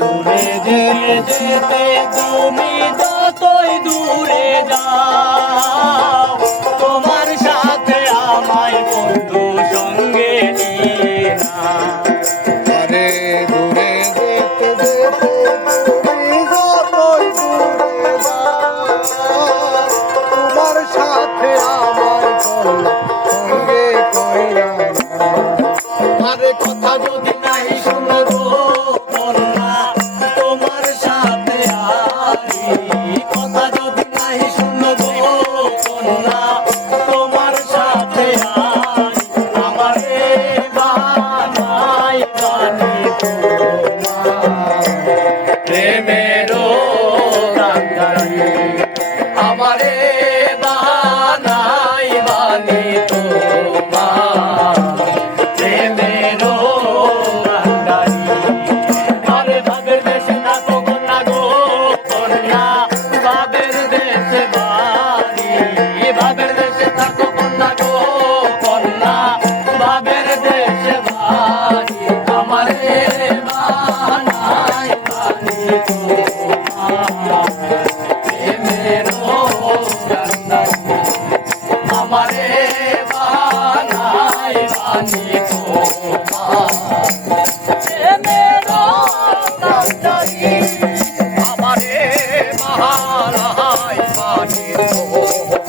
দূরে যেতে তুমি যতই দূরে যাও, তোমার সাথে আমায় বন্ধু সঙ্গে নিয়ে না। আরে দূরে যেতে যেতে তুমি যতই দূরে যাও, তোমার সাথে আমায় সঙ্গে কইরা না। আরে কথা যদি নাই শুনবো কন্যা, তোমার সাথে আরি। কথা যদি নাই শুনবো কন্যা, তোমার সাথে আরি। আমারে বানাই বানি তোমার প্রেমেরও কান্দারি। আমারে বানাই বানি তোমার প্রেমেরও কান্দারি। আরে বাবের দেশে থাকো কন্যা গো কন্যা, বাবের দেশে বাড়ি। বাবের দেশে থাকো কন্যা গো কন্যা, বাবের দেশে বাড়ি। আমারে বানাই বানি তোমার প্রেমেরও কান্দারি। আমারে বানাই বানি তোমার প্রেমেরও কান্দারি। আমারে বানাই বানি তোমার